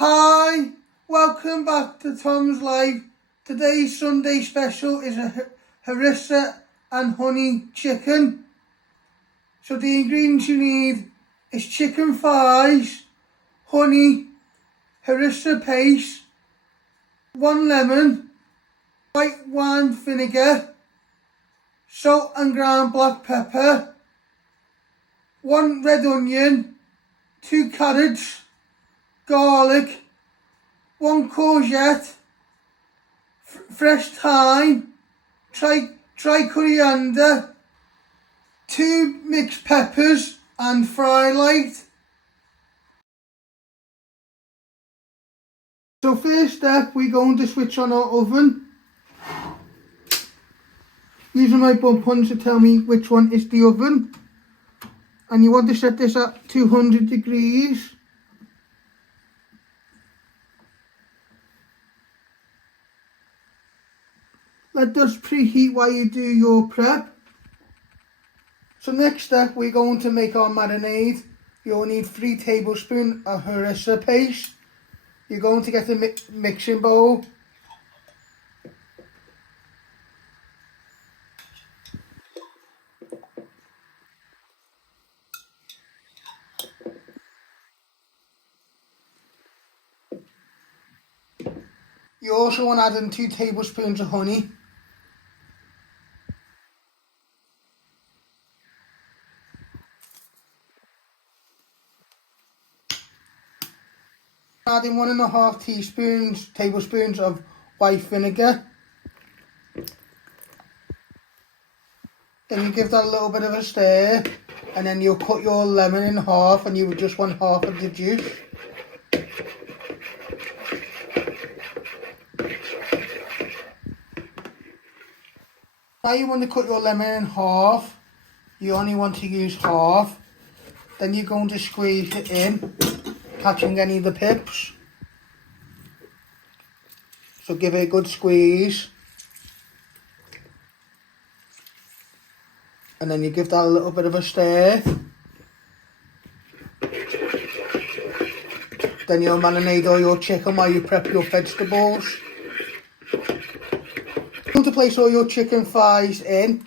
Hi, welcome back to Tom's Live. Today's Sunday special is a harissa and honey chicken. So the ingredients you need is chicken thighs, honey, harissa paste, 1 lemon, white wine vinegar, salt and ground black pepper, 1 red onion, 2 carrots, garlic, 1 courgette, fresh thyme, dry coriander, 2 mixed peppers and fry light. So first step, we're going to switch on our oven. Using my buttons to tell me which one is the oven. And you want to set this at 200 degrees. Let this preheat while you do your prep. So next step, we're going to make our marinade. You'll need 3 tablespoons of harissa paste. You're going to get a mixing bowl. You also want to add in 2 tablespoons of honey. Add in 1.5 tablespoons of white vinegar. Then you give that a little bit of a stir, and then you'll cut your lemon in half, and you would just want half of the juice. Now you want to cut your lemon in half. You only want to use half. Then you're going to squeeze it in, catching any of the pips. So give it a good squeeze. And then you give that a little bit of a stir. Then you'll marinate all your chicken while you prep your vegetables. You're going to place all your chicken thighs in.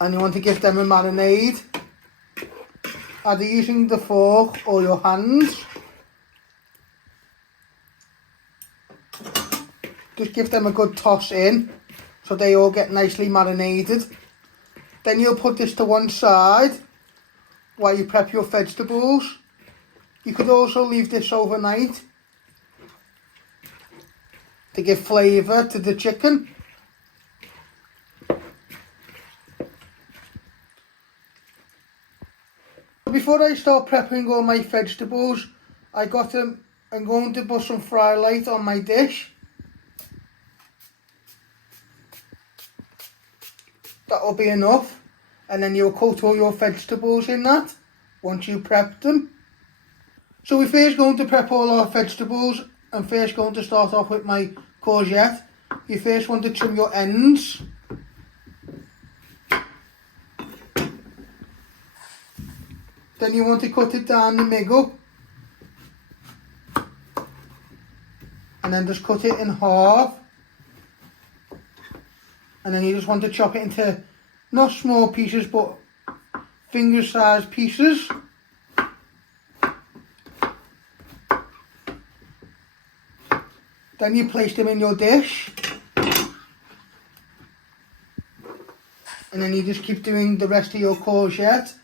And you want to give them a marinade, either using the fork or your hands. Just give them a good toss in so they all get nicely marinated. Then you'll put this to one side while you prep your vegetables. You could also leave this overnight to give flavour to the chicken. Before I start prepping all my vegetables, I'm going to put some fry light on my dish. That'll be enough, and then you'll coat all your vegetables in that once you prep them. So we're first going to prep all our vegetables. I'm first going to start off with my courgette. You first want to trim your ends. Then you want to cut it down the middle. And then just cut it in half. And then you just want to chop it into, not small pieces, but finger-sized pieces. Then you place them in your dish. And then you just keep doing the rest of your courgette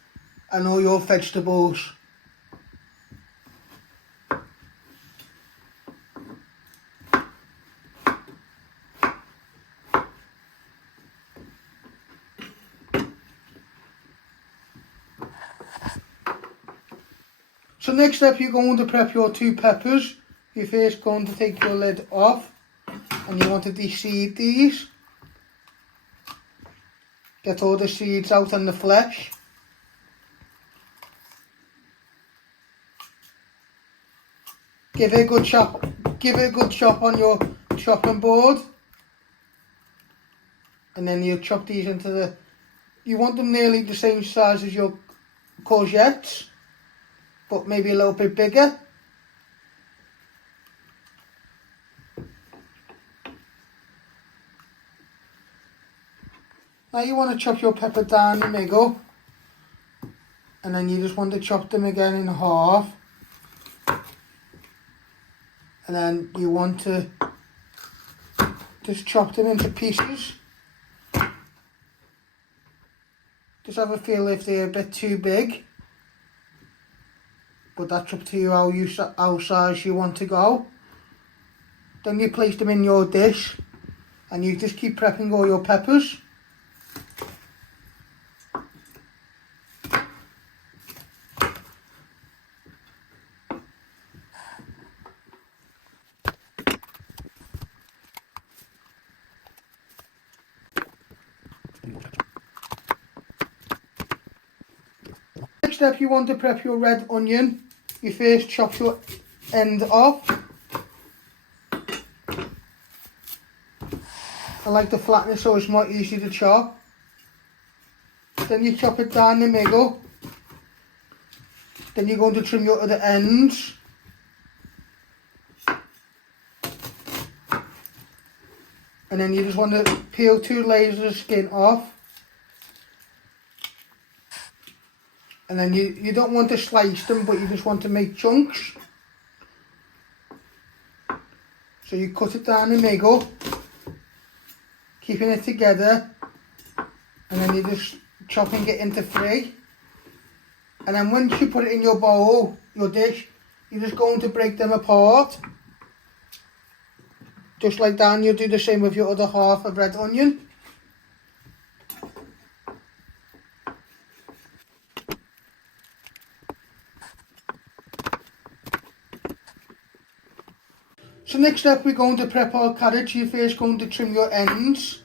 and all your vegetables. So next up, you're going to prep your 2 peppers. You're first going to take your lid off and you want to de-seed these. Get all the seeds out and the flesh. Give it a good chop on your chopping board. And then you chop these into you want them nearly the same size as your courgettes, but maybe a little bit bigger. Now you want to chop your pepper down the middle, and then you just want to chop them again in half, and then you want to just chop them into pieces. Just have a feel if they're a bit too big, but that's up to you how size you want to go. Then you place them in your dish, and you just keep prepping all your peppers. Next step, you want to prep your red onion. You first chop your end off. I like the flatness so it's more easy to chop. Then you chop it down the middle. Then you're going to trim your other ends. And then you just want to peel 2 layers of skin off. And then you don't want to slice them, but you just want to make chunks. So you cut it down the middle, keeping it together, and then you're just chopping it into 3. And then once you put it in your bowl, your dish, you're just going to break them apart. Just like that, and you'll do the same with your other half of red onion. So next up, we're going to prep our carrots. You're first going to trim your ends.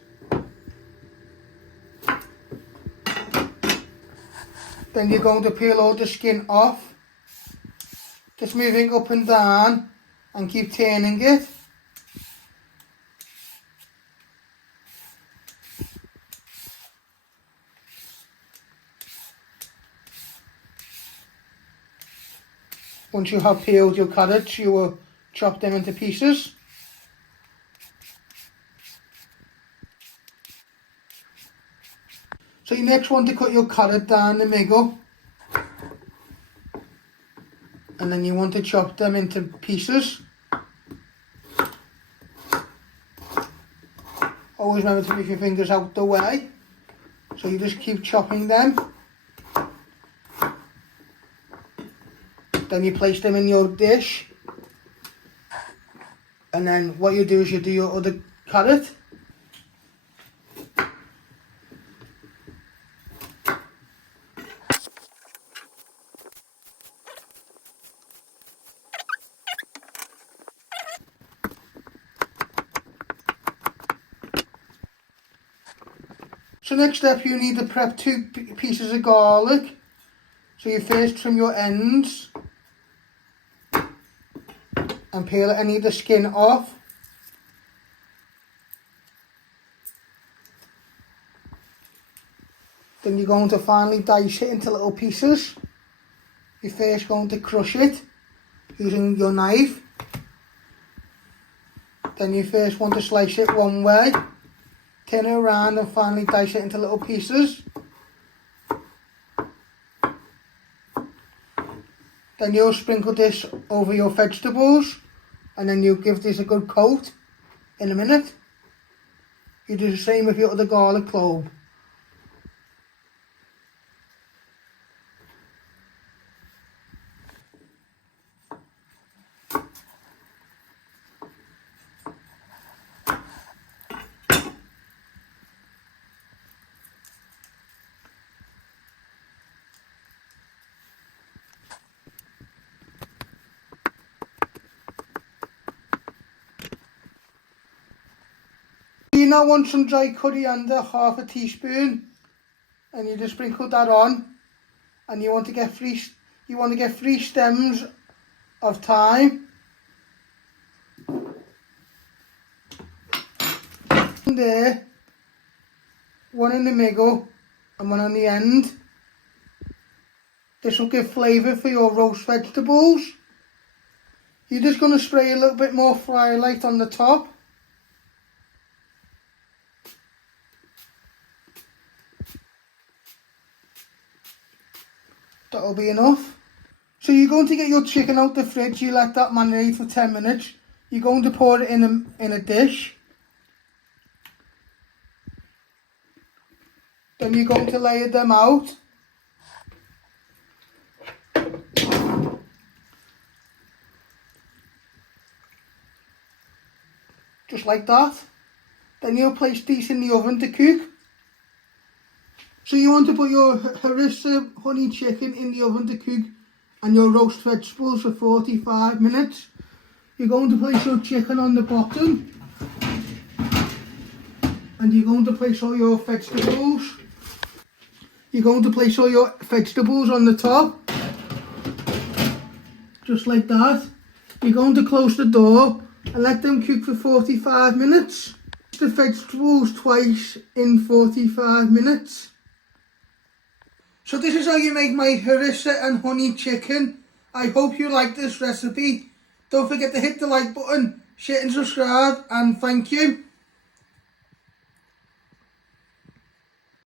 Then you're going to peel all the skin off. Just moving up and down and keep turning it. Once you have peeled your carrots, you will chop them into pieces. So you next want to cut your carrot down the middle, and then you want to chop them into pieces. Always remember to move your fingers out the way. So you just keep chopping them. Then you place them in your dish. And then what you do is you do your other carrot. So next step, you need to prep 2 pieces of garlic. So you first trim your ends and peel any of the skin off. Then you're going to finally dice it into little pieces. You're first going to crush it using your knife. Then you first want to slice it one way, turn it around and finally dice it into little pieces. Then you'll sprinkle this over your vegetables, and then you'll give this a good coat in a minute. You do the same with your other garlic clove. You now want some dry coriander, half a teaspoon, and you just sprinkle that on. And you want to get 3 stems of thyme. One there, one in the middle, and one on the end. This will give flavour for your roast vegetables. You're just going to spray a little bit more fry light on the top. That'll be enough. So you're going to get your chicken out the fridge, you let that marinate for 10 minutes. You're going to pour it in a dish. Then you're going to layer them out. Just like that. Then you'll place these in the oven to cook. So you want to put your Harissa honey chicken in the oven to cook and your roast vegetables for 45 minutes. You're going to place your chicken on the bottom. And you're going to place all your vegetables. You're going to place all your vegetables on the top. Just like that. You're going to close the door and let them cook for 45 minutes. The vegetables twice in 45 minutes. So this is how you make my harissa and honey chicken. I hope you like this recipe. Don't forget to hit the like button, share and subscribe, and thank you.